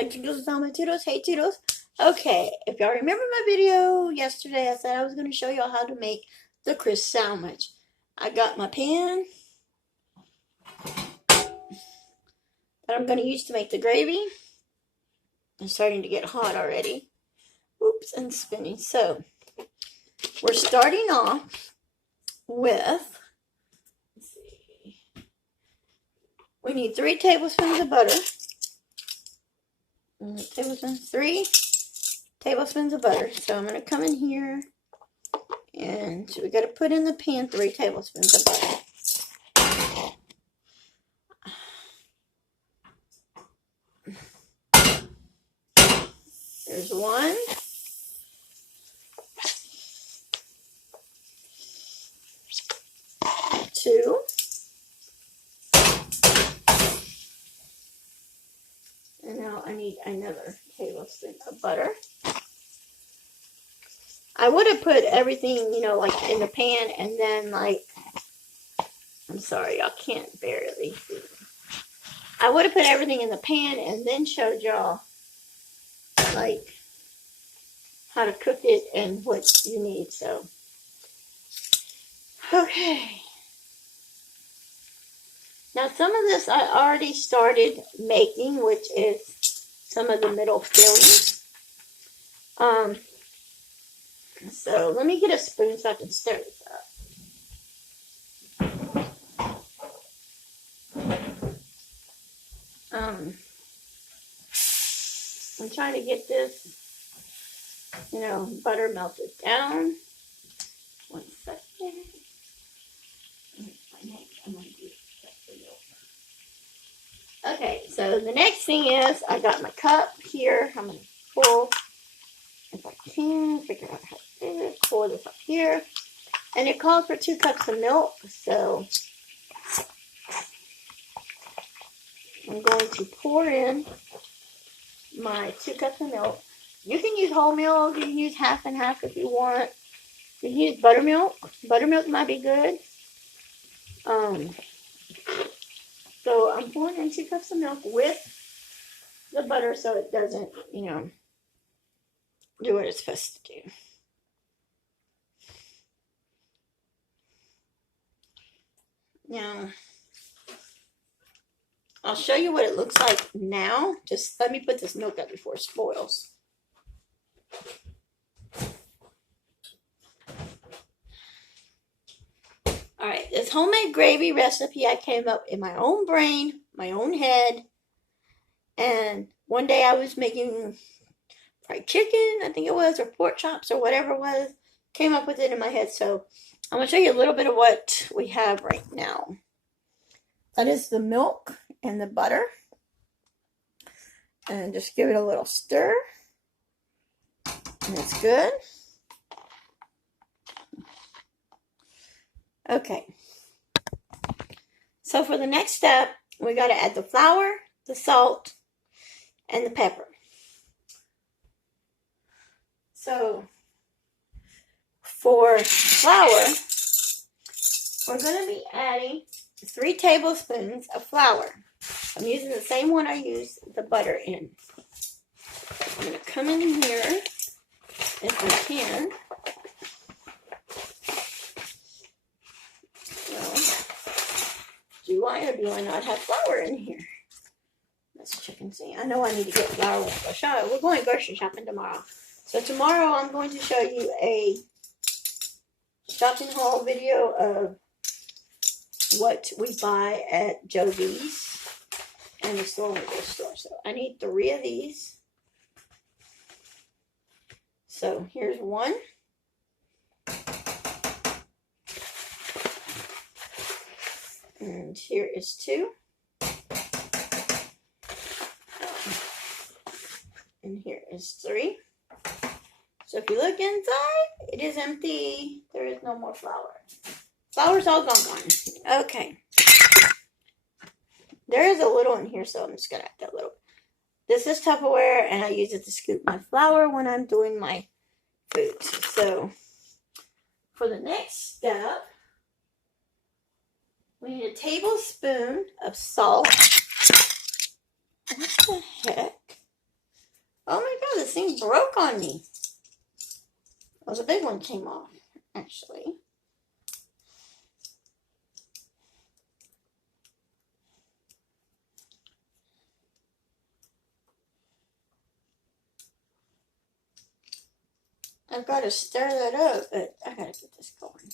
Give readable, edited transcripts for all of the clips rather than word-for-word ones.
Hi Toodles, it's my Toodles. Hey Toodles. Okay, if y'all remember my video yesterday, I said I was going to show y'all how to make the crisp sandwich. I got my pan that I'm going to use to make the gravy. It's starting to get hot already. Oops, and spinning. So, we're starting off with, let's see, we need 3 tablespoons of butter. 3 tablespoons of butter. So I'm going to come in here and so we got to put in the pan 3 tablespoons of butter. There's 1. 2. And now I need another tablespoon of butter. I would have put everything, like in the pan and then I'm sorry, y'all can't barely see. I would have put everything in the pan and then showed y'all, how to cook it and what you need, so. Okay. Now some of this I already started making, which is some of the middle fillings. So let me get a spoon so I can stir this up. I'm trying to get this, butter melted down. 1 second. Okay, so the next thing is I got my cup here. I'm going to pull, if I can, figure out how to do it. Pour this up here. And it calls for 2 cups of milk, so I'm going to pour in my 2 cups of milk. You can use whole milk, you can use half and half if you want. You can use buttermilk. Buttermilk might be good. So I'm pouring in 2 cups of milk with the butter so it doesn't, do what it's supposed to do. Now, I'll show you what it looks like now. Just let me put this milk up before it spoils. Alright, this homemade gravy recipe I came up in my own brain, my own head. And one day I was making fried chicken, I think it was, or pork chops, or whatever it was. Came up with it in my head. So I'm going to show you a little bit of what we have right now. That is the milk and the butter. And just give it a little stir. And it's good. Okay. So for the next step, we got to add the flour, the salt, and the pepper. So for flour, we're going to be adding 3 tablespoons of flour. I'm using the same one I used the butter in. I'm going to come in here if I can. Do I or do I not have flour in here? Let's check and see. I know I need to get flour when I go shopping. We're going grocery shopping tomorrow. So tomorrow I'm going to show you a shopping haul video of what we buy at Jody's and the store we go store. So I need 3 of these. So here's 1. And here is 2. And here is 3. So if you look inside, it is empty. There is no more flour. Flour's all gone. Okay. There is a little in here, so I'm just going to add that little. This is Tupperware, and I use it to scoop my flour when I'm doing my food. So for the next step, we need a tablespoon of salt. What the heck? this thing broke on me. Well, the big one came off, actually. I've got to stir that up, but I gotta get this going.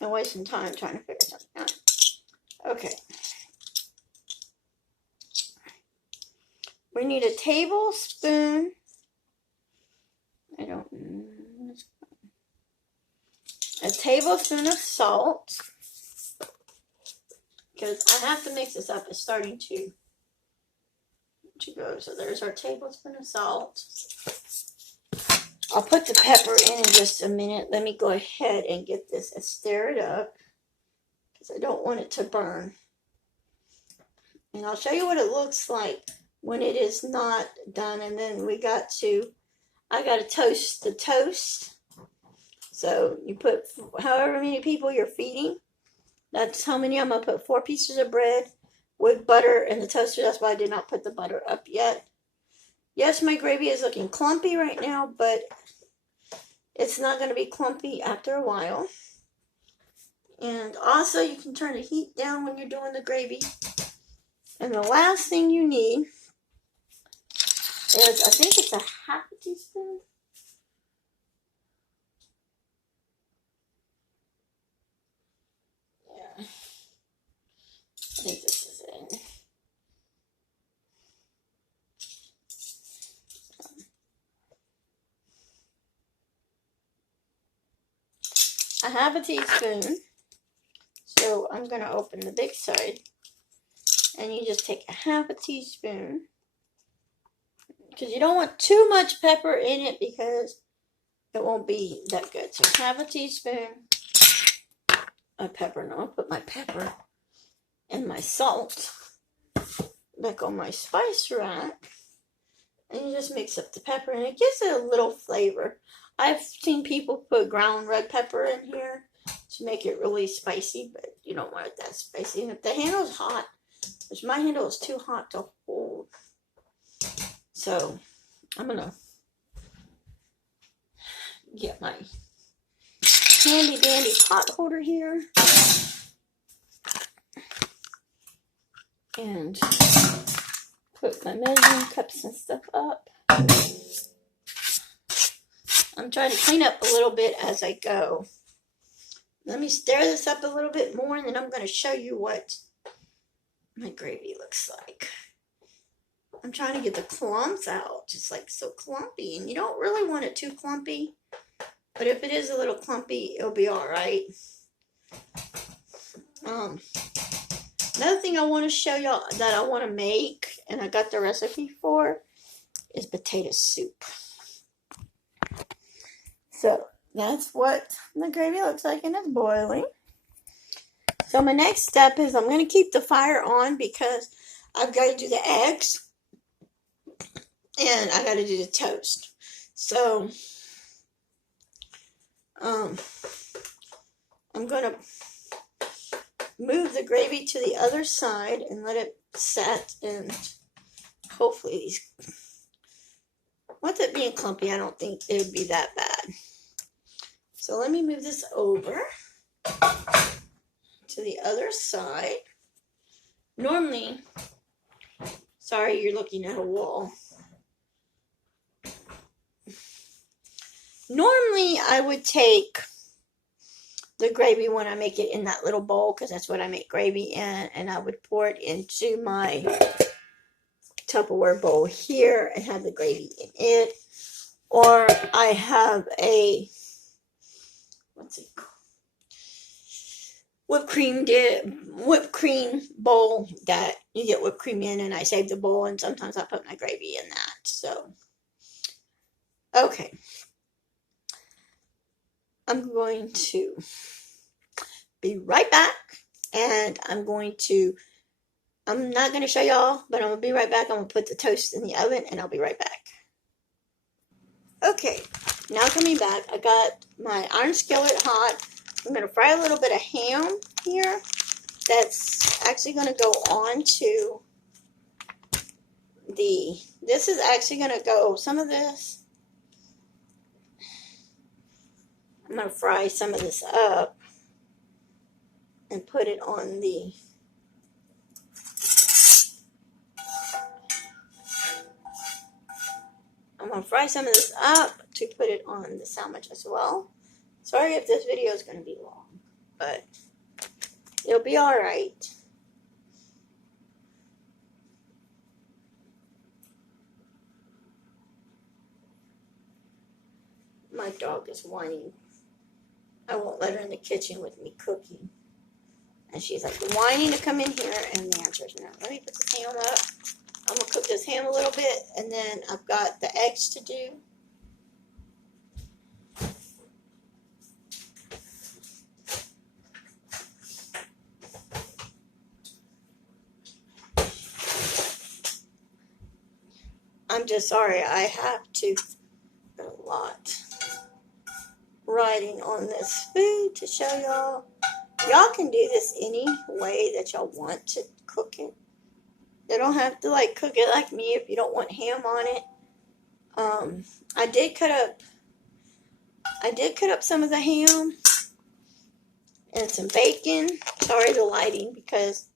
I'm wasting time trying to figure something out. Okay. We need a tablespoon. A tablespoon of salt. Because I have to mix this up. It's starting to go. So there's our tablespoon of salt. I'll put the pepper in just a minute. Let me go ahead and get this and stir it up. Because I don't want it to burn. And I'll show you what it looks like when it is not done. And then I got to toast the toast. So you put however many people you're feeding. That's how many I'm going to put. 4 pieces of bread with butter in the toaster. That's why I did not put the butter up yet. Yes, my gravy is looking clumpy right now, but it's not going to be clumpy after a while. And also, you can turn the heat down when you're doing the gravy. And the last thing you need is, I think it's a half a teaspoon. Yeah. I think this is it. A half a teaspoon. So I'm going to open the big side. And you just take a half a teaspoon. Because you don't want too much pepper in it because it won't be that good. So half a teaspoon of pepper. Now I'll put my pepper and my salt back on my spice rack. And you just mix up the pepper and it gives it a little flavor. I've seen people put ground red pepper in here to make it really spicy, but you don't want it that spicy. And if the handle's hot, which my handle is too hot to hold. So I'm going to get my handy dandy pot holder here. And put my measuring cups and stuff up. I'm trying to clean up a little bit as I go. Let me stir this up a little bit more and then I'm going to show you what my gravy looks like. I'm trying to get the clumps out. It's like so clumpy and you don't really want it too clumpy. But if it is a little clumpy, it'll be alright. Another thing I want to show y'all that I want to make, and I got the recipe for, is potato soup. So that's what the gravy looks like and it's boiling. So my next step is I'm going to keep the fire on because I've got to do the eggs and I got to do the toast. So I'm going to move the gravy to the other side and let it set, and hopefully these, with it being clumpy, I don't think it would be that bad. So let me move this over to the other side. Normally, sorry, you're looking at a wall. Normally, I would take the gravy when I make it in that little bowl, because that's what I make gravy in, and I would pour it into my Tupperware bowl here and have the gravy in it. Or I have a, what's it called? Whipped cream bowl that you get whipped cream in, and I save the bowl, and sometimes I put my gravy in that. So, okay. I'm going to be right back, and I'm not going to show y'all, but I'm going to be right back. I'm going to put the toast in the oven, and I'll be right back. Okay, now coming back, I got my iron skillet hot. I'm going to fry a little bit of ham here. That's actually going to go on to this is actually going to go, some of this, I'm going to fry some of this up and put it on I'm going to fry some of this up to put it on the sandwich as well. Sorry if this video is going to be long, but it'll be all right. My dog is whining. I won't let her in the kitchen with me cooking. And she's like whining to come in here, and the answer is no. Let me put this ham up. I'm going to cook this ham a little bit, and then I've got the eggs to do. I'm just sorry, I have to put a lot writing on this food to show y'all. Y'all can do this any way that y'all want to cook it. You don't have to like cook it like me if you don't want ham on it. I did cut up some of the ham and some bacon. Sorry the lighting, because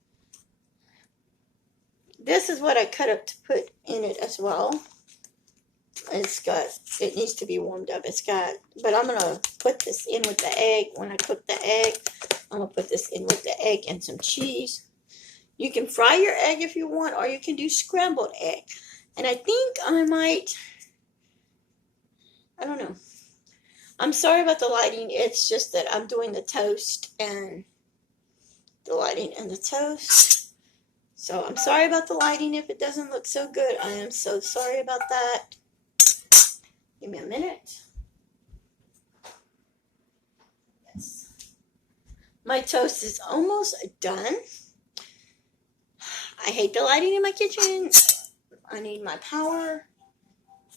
this is what I cut up to put in it as well. It needs to be warmed up. But I'm going to put this in with the egg. When I cook the egg, I'm going to put this in with the egg and some cheese. You can fry your egg if you want, or you can do scrambled egg. And I think I might, I don't know. I'm sorry about the lighting. It's just that I'm doing the toast and the lighting and the toast. So I'm sorry about the lighting if it doesn't look so good. I am so sorry about that. Give me a minute. Yes. My toast is almost done. I hate the lighting in my kitchen. I need my power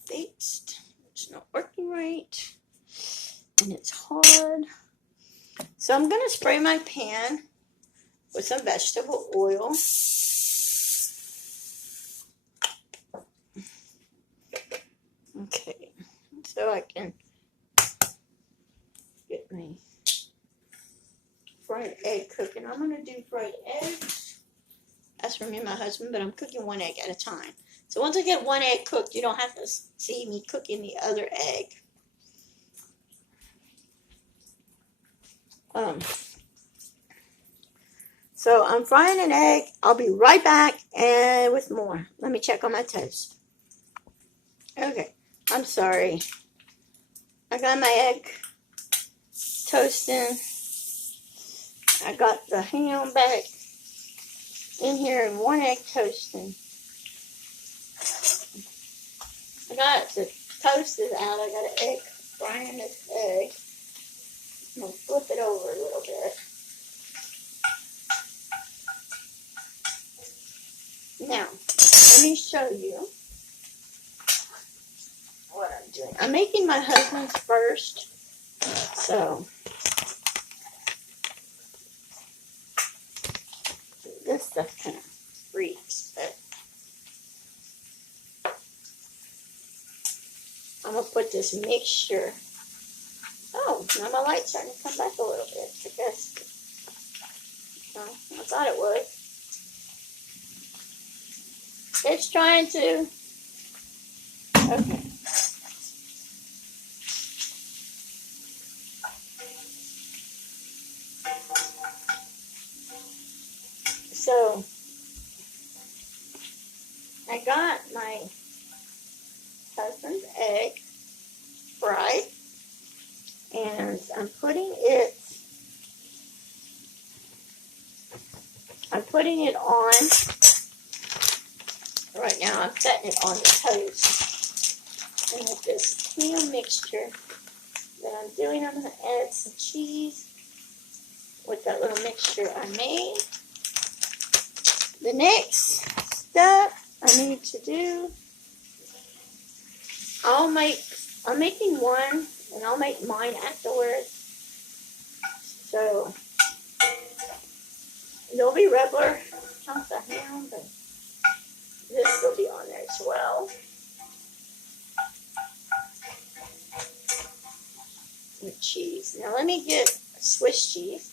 fixed. It's not working right. And it's hard. So I'm going to spray my pan with some vegetable oil. Okay. So I can get my fried egg cooking. I'm going to do fried eggs. That's for me and my husband, but I'm cooking one egg at a time. So once I get one egg cooked, you don't have to see me cooking the other egg. So I'm frying an egg. I'll be right back and with more. Let me check on my toast. Okay, I'm sorry. I got my egg toasting. I got the ham back in here and one egg toasting. I got the toast is out. I got an egg frying this egg. I'm going to flip it over a little bit. Now, let me show you what I'm doing. I'm making my husband's first. So, this stuff kind of freaks, but I'm going to put this mixture. Oh, now my light's starting to come back a little bit, I guess. Well, I thought it would. It's trying to. Okay. So, I got my husband's egg fried, and I'm putting it on. Right now, I'm setting it on the toast. And with this ham mixture that I'm doing, I'm going to add some cheese with that little mixture I made. The next step I need to do, I'm making one, and I'll make mine afterwards. So there'll be regular chunks of ham, but this will be on there as well. With cheese. Now let me get Swiss cheese.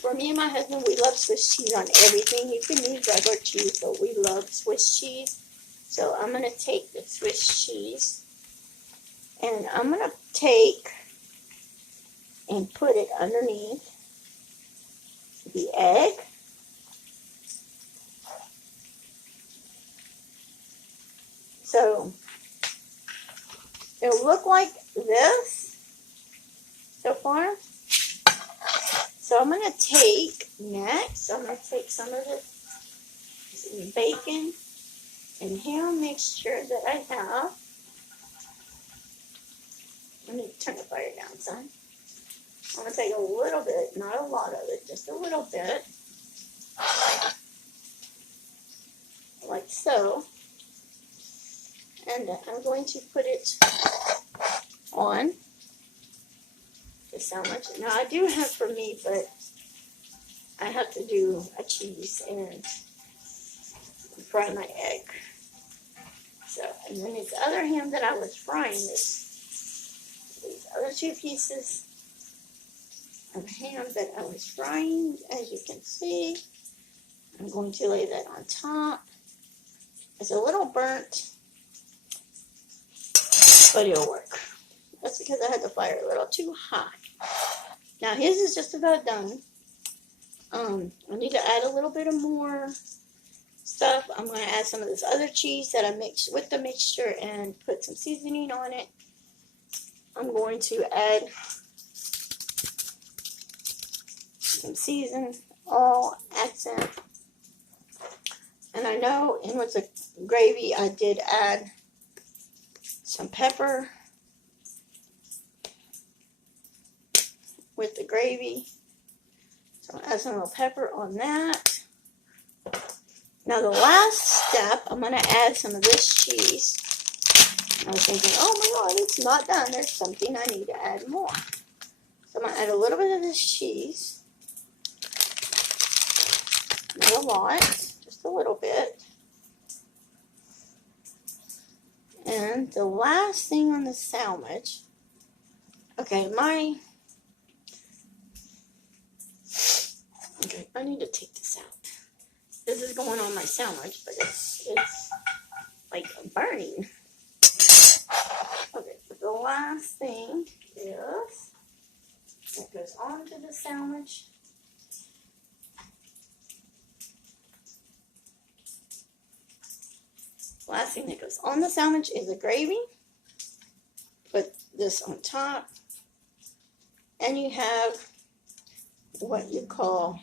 For me and my husband, we love Swiss cheese on everything. You can use regular cheese, but we love Swiss cheese. So I'm going to take the Swiss cheese and I'm going to take and put it underneath the egg. So it'll look like this so far. So I'm going to take next, I'm going to take some of this bacon and ham mixture that I have. Let me turn the fire down, son. I'm going to take a little bit, not a lot of it, just a little bit. Like so. And I'm going to put it on the sandwich. Now I do have for me, but I have to do a cheese and fry my egg. So, and then this other ham that I was frying, these other two pieces of ham that I was frying, as you can see, I'm going to lay that on top. It's a little burnt, but it'll work. That's because I had the fire a little too high. Now his is just about done. I need to add a little bit of more stuff. I'm going to add some of this other cheese that I mixed with the mixture and put some seasoning on it. I'm going to add some season, all accent. And I know in with the gravy I did add some pepper with the gravy. So I'll add some little pepper on that. Now the last step, I'm going to add some of this cheese. I was thinking, oh my god, it's not done. There's something I need to add more. So I'm going to add a little bit of this cheese. Not a lot, just a little bit. And the last thing on the sandwich, okay, I need to take this out. This is going on my sandwich, but it's like burning. Okay, but the last thing is that goes onto the sandwich. Last thing that goes on the sandwich is the gravy. Put this on top. And you have what you call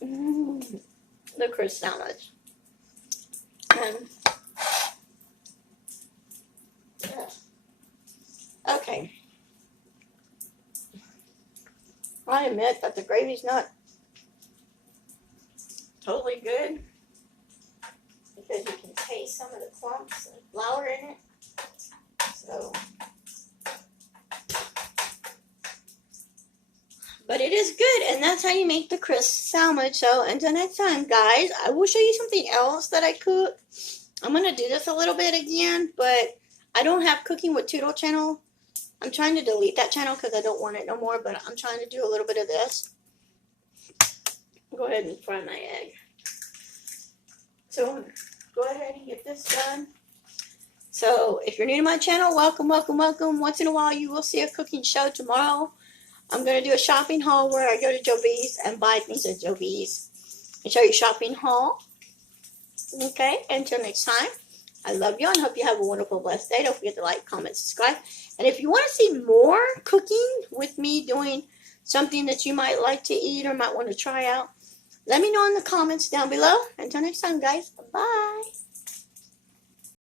the crisp sandwich. And yeah. Okay. I admit that the gravy's not totally good because you can taste some of the clumps of flour in it. So, but it is good, and that's how you make the crisp sandwich. So until next time, guys, I will show you something else that I cook. I'm going to do this a little bit again, but I don't have Cooking with Toodle channel. I'm trying to delete that channel because I don't want it no more, but I'm trying to do a little bit of this. Go ahead and fry my egg. So go ahead and get this done. So if you're new to my channel, welcome, welcome, welcome. Once in a while, you will see a cooking show tomorrow. I'm going to do a shopping haul where I go to Joe V's and buy things at Joe V's and show you shopping haul. Okay, until next time, I love you and hope you have a wonderful, blessed day. Don't forget to like, comment, subscribe. And if you want to see more cooking with me doing something that you might like to eat or might want to try out, let me know in the comments down below. Until next time, guys, bye.